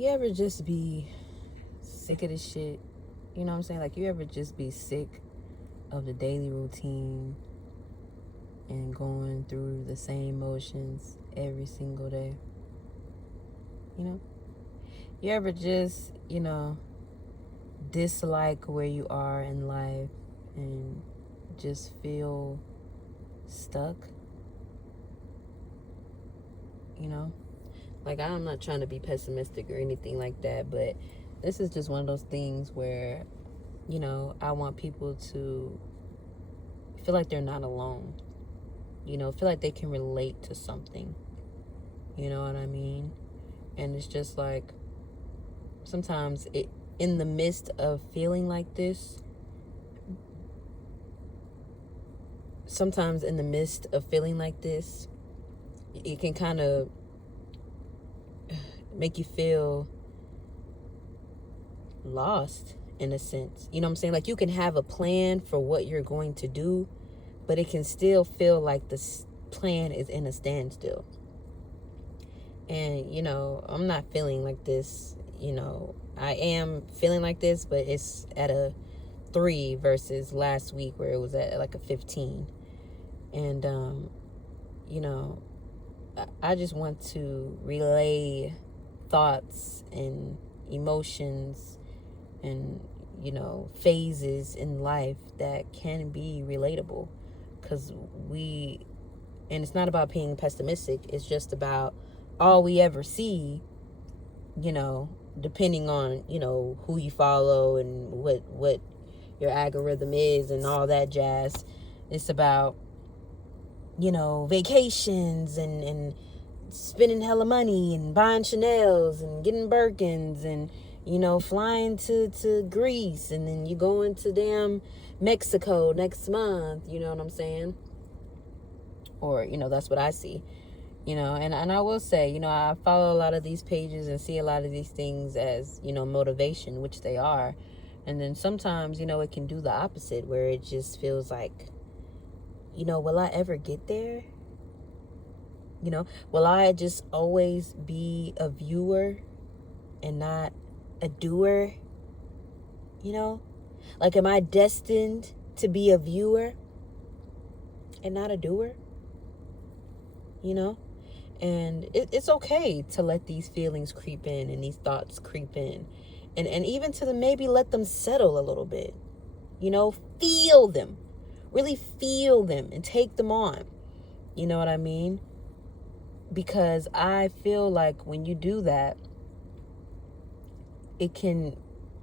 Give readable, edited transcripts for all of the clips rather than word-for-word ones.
You ever just be sick of this shit? You know what I'm saying? Like, you ever just be sick of the daily routine and going through the same motions every single day? You know? You ever just, dislike where you are in life and just feel stuck? You know? Like, I'm not trying to be pessimistic or anything like that, but this is just one of those things where, I want people to feel like they're not alone. Feel like they can relate to something. You know what I mean? And it's just like, sometimes in the midst of feeling like this, it can kind of make you feel lost in a sense. You know what I'm saying? Like, you can have a plan for what you're going to do, but it can still feel like the plan is in a standstill. And, I'm not feeling like this. I am feeling like this, but it's at a 3 versus last week where it was at like a 15. And, I just want to relay thoughts and emotions and, phases in life that can be relatable. Because and it's not about being pessimistic, it's just about all we ever see, depending on, who you follow and what your algorithm is and all that jazz. It's about, vacations and spending hella money and buying Chanel's and getting Birkins and, flying to Greece, and then you going to damn Mexico next month, you know what I'm saying? Or, that's what I see. And I will say, I follow a lot of these pages and see a lot of these things as, motivation, which they are. And then sometimes, it can do the opposite, where it just feels like, will I ever get there? Will I just always be a viewer and not a doer? Like, am I destined to be a viewer and not a doer? And it's okay to let these feelings creep in and these thoughts creep in, and even to maybe let them settle a little bit. Feel them, really feel them, and take them on. You know what I mean? Because I feel like when you do that, it can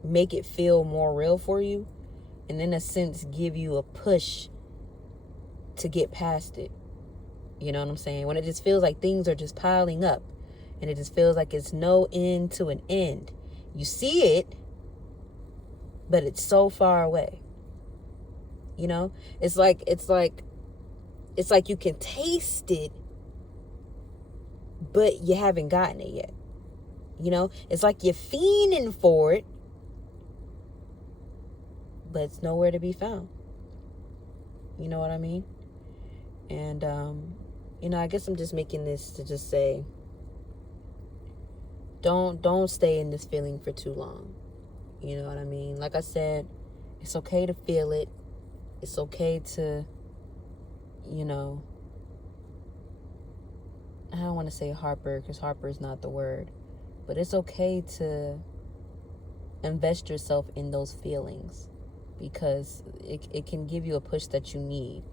make it feel more real for you, and in a sense give you a push to get past it. You know what I'm saying? When it just feels like things are just piling up and it just feels like it's no end to an end. You see it, but it's so far away. It's like you can taste it, but you haven't gotten it yet. It's like you're fiending for it, but it's nowhere to be found. You know what I mean? And, I guess I'm just making this to just say, don't stay in this feeling for too long. You know what I mean? Like I said, it's okay to feel it. It's okay to, I don't want to say Harper, because Harper is not the word, but it's okay to invest yourself in those feelings, because it can give you a push that you need,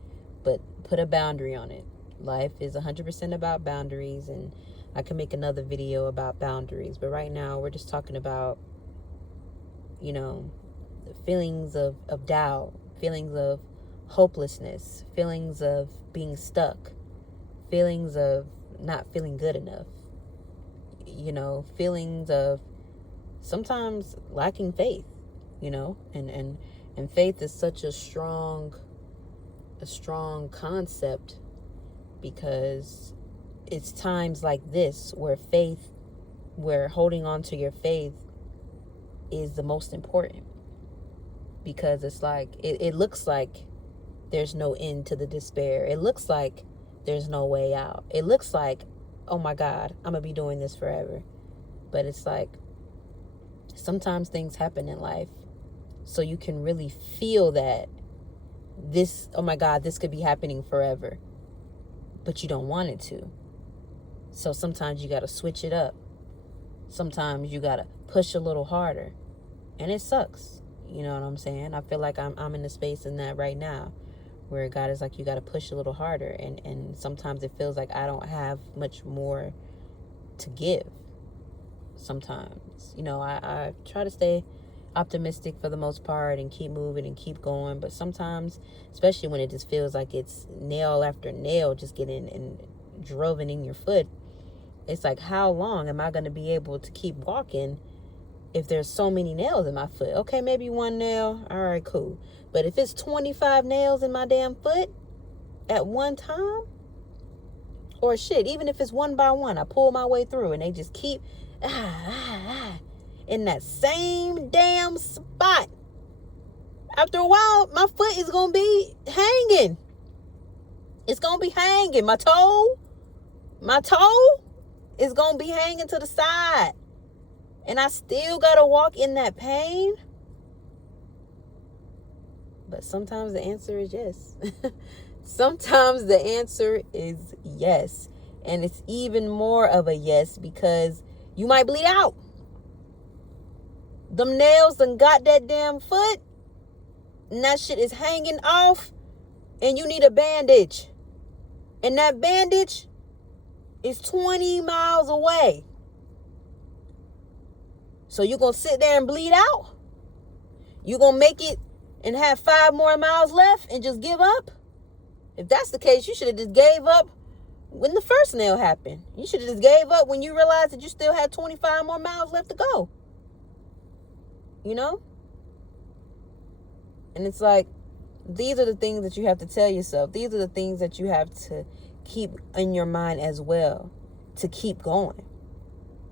but put a boundary on it. Life is 100% about boundaries, and I can make another video about boundaries, but right now we're just talking about, the feelings of doubt, feelings of hopelessness, feelings of being stuck, feelings of not feeling good enough, feelings of sometimes lacking faith, and faith is such a strong concept, because it's times like this where holding on to your faith is the most important, because it's like it looks like there's no end to the despair. It looks like there's no way out. It looks like, oh my God, I'm gonna be doing this forever. But it's like, Sometimes things happen in life so you can really feel that this, oh my God, this could be happening forever, but you don't want it to. So sometimes you got to switch it up. Sometimes you got to push a little harder, and it sucks. You know what I'm saying? I feel like I'm in a space in that right now where God is like, you got to push a little harder. And sometimes it feels like I don't have much more to give. Sometimes, you know, I try to stay optimistic for the most part and keep moving and keep going. But sometimes, especially when it just feels like it's nail after nail just getting and driven in your foot, it's like, how long am I going to be able to keep walking if there's so many nails in my foot? Okay, maybe one nail. All right, cool. But if it's 25 nails in my damn foot at one time, or shit, even if it's one by one, I pull my way through and they just keep in that same damn spot. After a while, my foot is going to be hanging. It's going to be hanging. My toe is going to be hanging to the side. And I still got to walk in that pain. But sometimes the answer is yes. Sometimes the answer is yes. And it's even more of a yes because you might bleed out. Them nails done got that damn foot. And that shit is hanging off. And you need a bandage. And that bandage is 20 miles away. So you going to sit there and bleed out? You going to make it and have 5 more miles left and just give up? If that's the case, you should have just gave up when the first nail happened. You should have just gave up when you realized that you still had 25 more miles left to go. You know? And it's like, these are the things that you have to tell yourself. These are the things that you have to keep in your mind as well to keep going.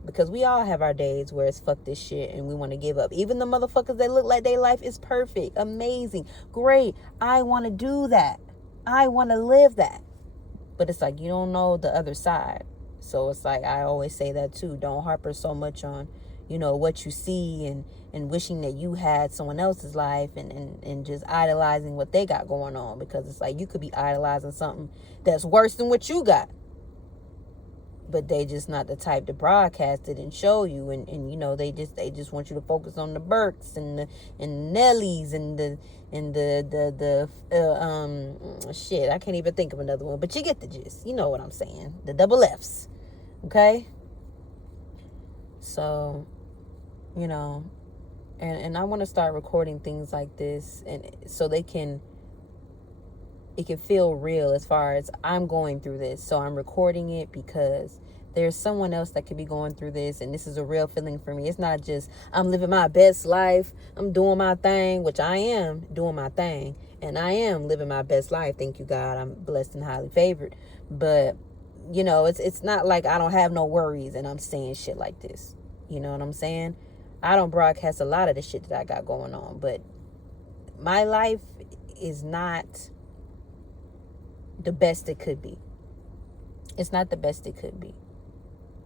Because we all have our days where it's fuck this shit and we want to give up. Even the motherfuckers that look like their life is perfect, amazing, great. I want to do that. I want to live that. But it's like, you don't know the other side. So it's like, I always say that too. Don't harper so much on, you know, what you see and wishing that you had someone else's life and just idolizing what they got going on. Because it's like, you could be idolizing something that's worse than what you got. But they just not the type to broadcast it and show you, and you know, they just want you to focus on the Burks and the Nellies and the shit. I can't even think of another one, but you get the gist. You know what I'm saying? The double F's, okay? So, you know, and I want to start recording things like this, and so it can feel real as far as I'm going through this. So I'm recording it because there's someone else that could be going through this, and this is a real feeling for me. It's not just I'm living my best life, I'm doing my thing, which I am doing my thing, and I am living my best life. Thank you, God. I'm blessed and highly favored. But, you know, it's not like I don't have no worries and I'm saying shit like this. You know what I'm saying? I don't broadcast a lot of the shit that I got going on, but my life is not the best it could be. It's not the best it could be.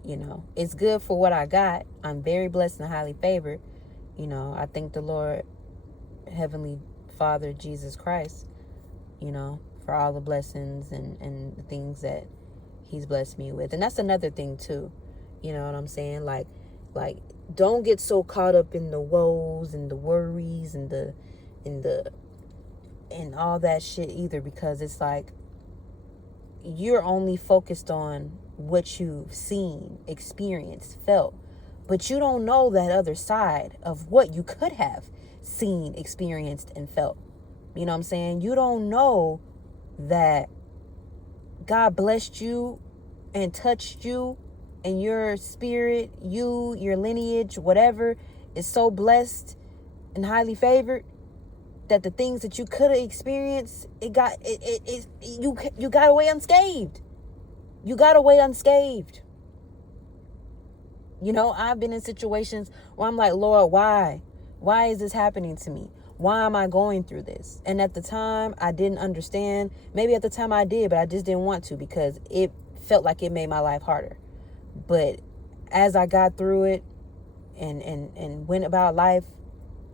You know, it's good for what I got. I'm very blessed and highly favored. You know, I thank the Lord, Heavenly Father, Jesus Christ, you know, for all the blessings and the things that he's blessed me with. And that's another thing too. You know what I'm saying? Like don't get so caught up in the woes and the worries and all that shit either, because it's like you're only focused on what you've seen, experienced, felt, but you don't know that other side of what you could have seen, experienced, and felt. You know what I'm saying? You don't know that God blessed you and touched you, and your spirit, your lineage, whatever, is so blessed and highly favored that the things that you could have experienced, you got away unscathed. You got away unscathed. You know, I've been in situations where I'm like, Lord, why? Why is this happening to me? Why am I going through this? And at the time, I didn't understand. Maybe at the time I did, but I just didn't want to because it felt like it made my life harder. But as I got through it and went about life,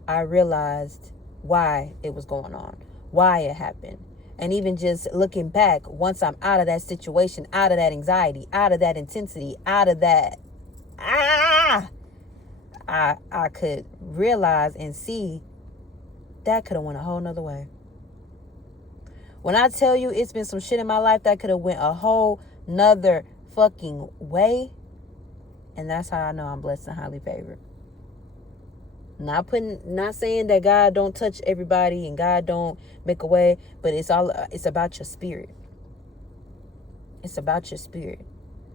I realized why it was going on, why it happened. And even just looking back, once I'm out of that situation, out of that anxiety, out of that intensity, out of that, I could realize and see that could have went a whole nother way. When I tell you it's been some shit in my life that could have went a whole nother fucking way. And that's how I know I'm blessed and highly favored. Not saying that God don't touch everybody and God don't make a way, but it's about your spirit. It's about your spirit.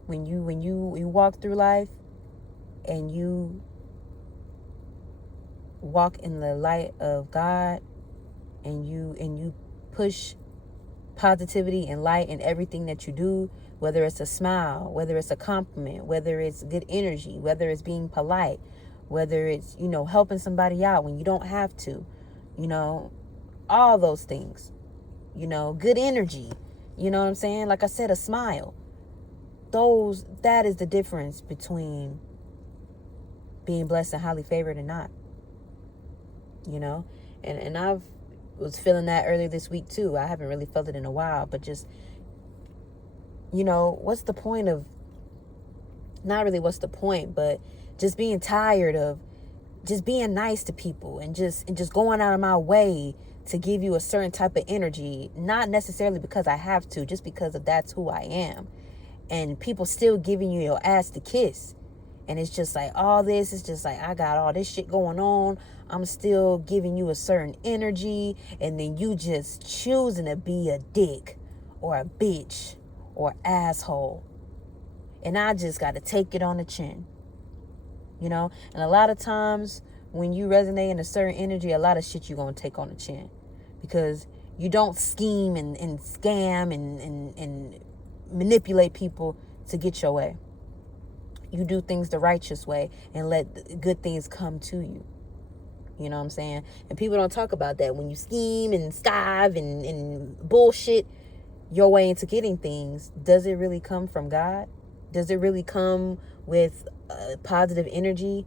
When you walk through life and you walk in the light of God and you push positivity and light in everything that you do, whether it's a smile, whether it's a compliment, whether it's good energy, whether it's being polite, whether it's, helping somebody out when you don't have to, all those things, good energy, you know what I'm saying? Like I said, a smile. That is the difference between being blessed and highly favored and not, and I've was feeling that earlier this week too. I haven't really felt it in a while, but just, what's the point of, not really what's the point, but just being tired of just being nice to people and just going out of my way to give you a certain type of energy, not necessarily because I have to, just because of that's who I am. And people still giving you your ass to kiss. And it's just like all this is just like, I got all this shit going on. I'm still giving you a certain energy. And then you just choosing to be a dick or a bitch or asshole. And I just got to take it on the chin. And a lot of times when you resonate in a certain energy, a lot of shit you're going to take on the chin. Because you don't scheme and scam and manipulate people to get your way. You do things the righteous way and let good things come to you. You know what I'm saying? And people don't talk about that. When you scheme and strive and bullshit your way into getting things, does it really come from God? Does it really come with positive energy?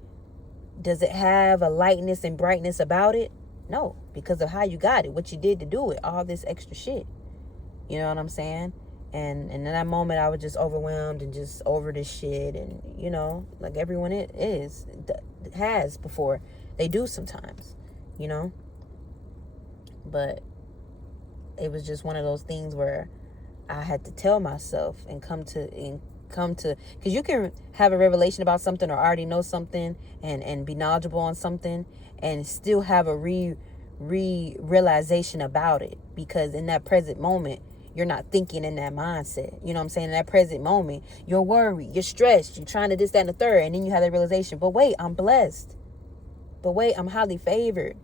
Does it have a lightness and brightness about it? No, because of how you got it, what you did to do it, all this extra shit. You know what I'm saying? And in that moment, I was just overwhelmed and just over this shit. And, like everyone has before. They do sometimes, But it was just one of those things where I had to tell myself and come to, because you can have a revelation about something or already know something and be knowledgeable on something and still have a realization about it. Because in that present moment, you're not thinking in that mindset. You know what I'm saying? In that present moment, you're worried, you're stressed, you're trying to this, that, and the third. And then you have that realization, but wait, I'm blessed. But wait, I'm highly favored.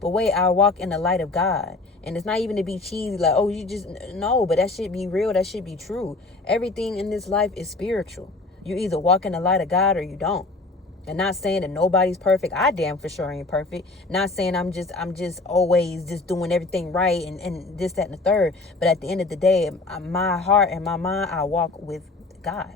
But wait, I walk in the light of God. And it's not even to be cheesy, like, oh, you just, no, but that should be real. That should be true. Everything in this life is spiritual. You either walk in the light of God or you don't. And not saying that nobody's perfect. I damn for sure ain't perfect. Not saying I'm just always just doing everything right and this, that, and the third. But at the end of the day, my heart and my mind, I walk with God.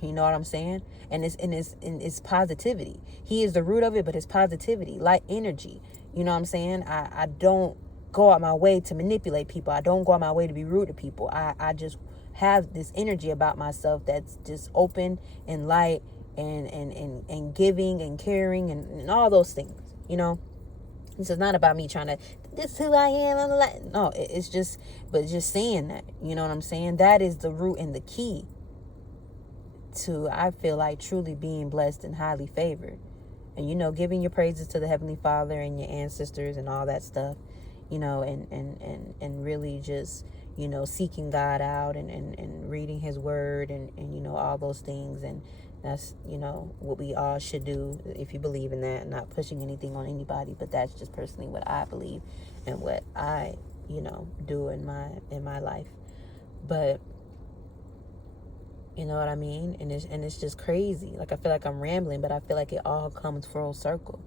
You know what I'm saying? And it's positivity. He is the root of it, but it's positivity, light energy. You know what I'm saying? I don't go out my way to manipulate people. I don't go out my way to be rude to people. I just have this energy about myself that's just open and light and giving and caring and all those things, This is not about me trying to, this is who I am. No, it's just, but just saying that, you know what I'm saying? That is the root and the key to, I feel like, truly being blessed and highly favored. And, giving your praises to the Heavenly Father and your ancestors and all that stuff, and really just, seeking God out and reading His Word and all those things. And that's, what we all should do if you believe in that. Not pushing anything on anybody, but that's just personally what I believe and what I, do in my life. But you know what I mean? And it's just crazy. Like, I feel like I'm rambling, but I feel like it all comes full circle.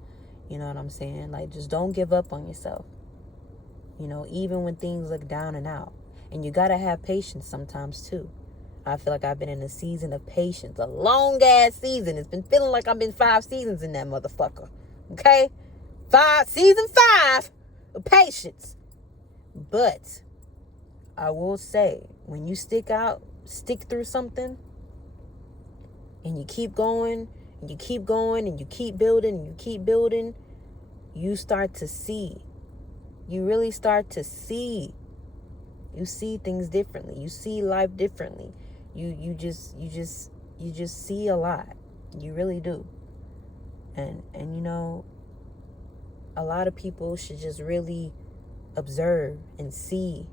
You know what I'm saying? Like, just don't give up on yourself. Even when things look down and out. And you got to have patience sometimes too. I feel like I've been in a season of patience, a long ass season. It's been feeling like I've been 5 seasons in that motherfucker. Okay? Season 5 of patience. But I will say, when you stick through something, and you keep going, and you keep going, and you keep building, and you keep building, you start to see. You really start to see. You see things differently. You see life differently. You just see a lot. You really do. And a lot of people should just really observe and see,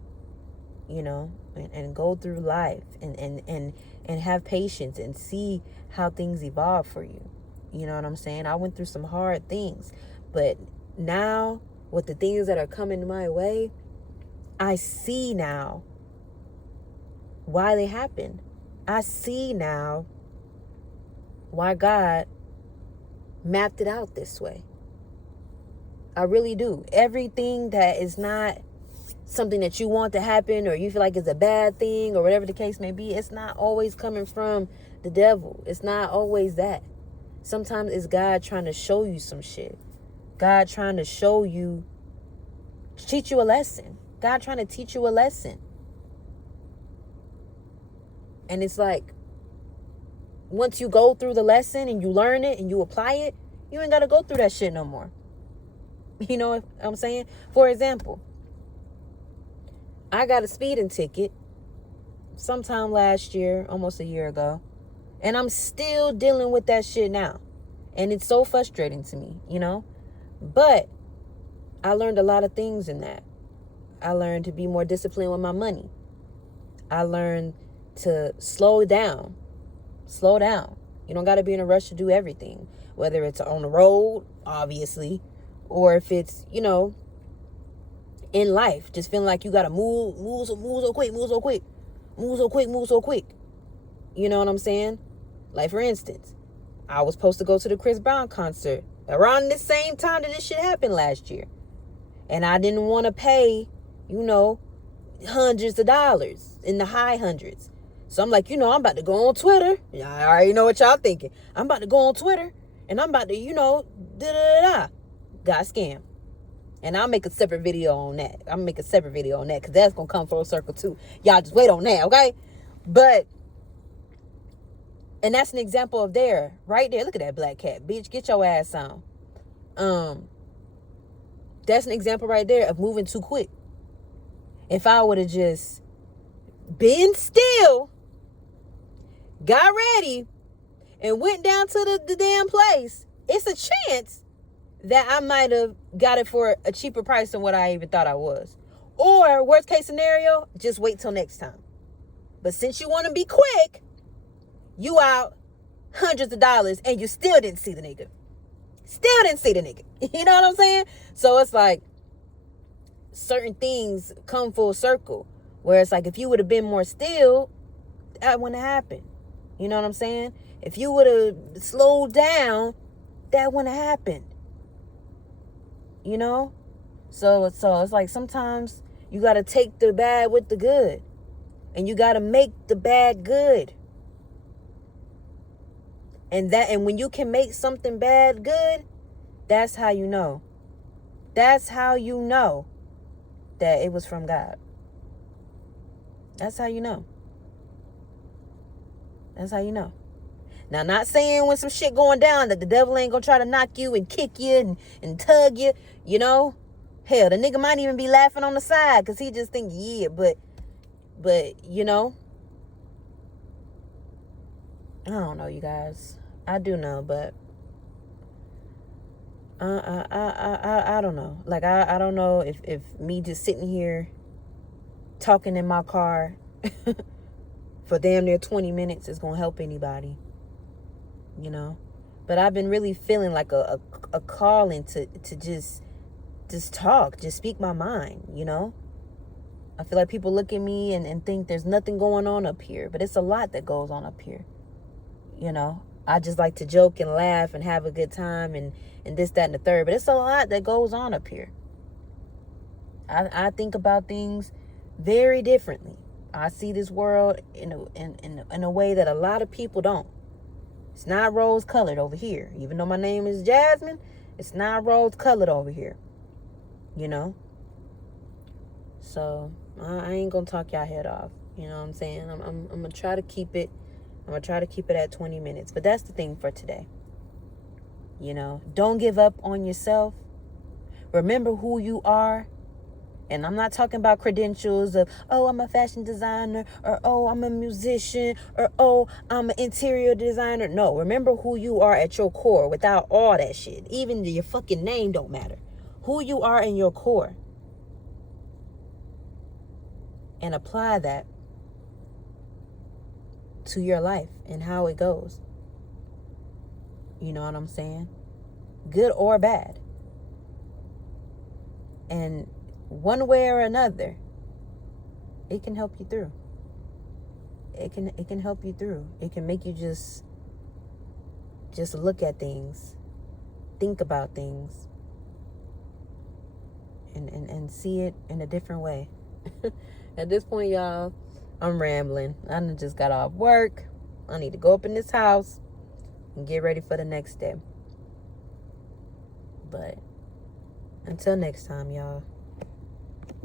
and go through life and have patience and see how things evolve for you. You know what I'm saying? I went through some hard things, but now with the things that are coming my way, I see now why they happened. I see now why God mapped it out this way. I really do. Everything that is not something that you want to happen, or you feel like it's a bad thing, or whatever the case may be, it's not always coming from the devil. It's not always that. Sometimes it's God trying to show you some shit. God trying to teach you a lesson. God trying to teach you a lesson. And it's like, once you go through the lesson and you learn it and you apply it, you ain't got to go through that shit no more. You know what I'm saying? For example, I got a speeding ticket sometime last year, almost a year ago. And I'm still dealing with that shit now. And it's so frustrating to me, But I learned a lot of things in that. I learned to be more disciplined with my money. I learned to slow down. Slow down. You don't got to be in a rush to do everything. Whether it's on the road, obviously, or if it's, in life. Just feeling like you got to move so quick. You know what I'm saying? Like, for instance, I was supposed to go to the Chris Brown concert around the same time that this shit happened last year. And I didn't want to pay, hundreds of dollars, in the high hundreds. So I'm like, I'm about to go on Twitter. I already know what y'all thinking. I'm about to go on Twitter and I'm about to, got scammed. And I'll make a separate video on that. Because that's going to come full circle too. Y'all just wait on that, okay? And that's an example of right there. Look at that black cat. Bitch, get your ass on. That's an example right there of moving too quick. If I would have just been still, got ready, and went down to the damn place, it's a chance that I might have got it for a cheaper price than what I even thought I was. Or, worst case scenario, just wait till next time. But since you want to be quick, you out hundreds of dollars and you still didn't see the nigga. You know what I'm saying? So it's like certain things come full circle. Where it's like, if you would have been more still, that wouldn't have happened. You know what I'm saying? If you would have slowed down, that wouldn't have happened. So it's like, sometimes you got to take the bad with the good. And you got to make the bad good. And when you can make something bad good, that's how you know. That's how you know that it was from God. That's how you know. Now, not saying when some shit going down that the devil ain't gonna try to knock you and kick you and tug you, Hell, the nigga might even be laughing on the side because he just think, but I don't know, you guys. I do know, but I don't know. Like, I don't know if me just sitting here talking in my car for damn near 20 minutes is going to help anybody, But I've been really feeling like a calling to just talk, just speak my mind, I feel like people look at me and think there's nothing going on up here, but it's a lot that goes on up here, I just like to joke and laugh and have a good time and this, that, and the third. But it's a lot that goes on up here. I think about things very differently. I see this world in a way that a lot of people don't. It's not rose colored over here. Even though my name is Jasmine, it's not rose colored over here. You know? So I ain't gonna talk y'all head off. You know what I'm saying? I'm gonna try to keep it. I'm gonna try to keep it at 20 minutes. But that's the thing for today. You know, don't give up on yourself. Remember who you are. And I'm not talking about credentials of, oh, I'm a fashion designer, or oh, I'm a musician, or oh, I'm an interior designer. No, remember who you are at your core without all that shit. Even your fucking name don't matter. Who you are in your core. And apply that to your life and how it goes. You know what I'm saying? Good or bad. And one way or another, it can help you through. It can help you through. It can make you just look at things, think about things, and see it in a different way. At this point, y'all, I'm rambling. I done just got off work. I need to go up in this house and get ready for the next day. But until next time, y'all.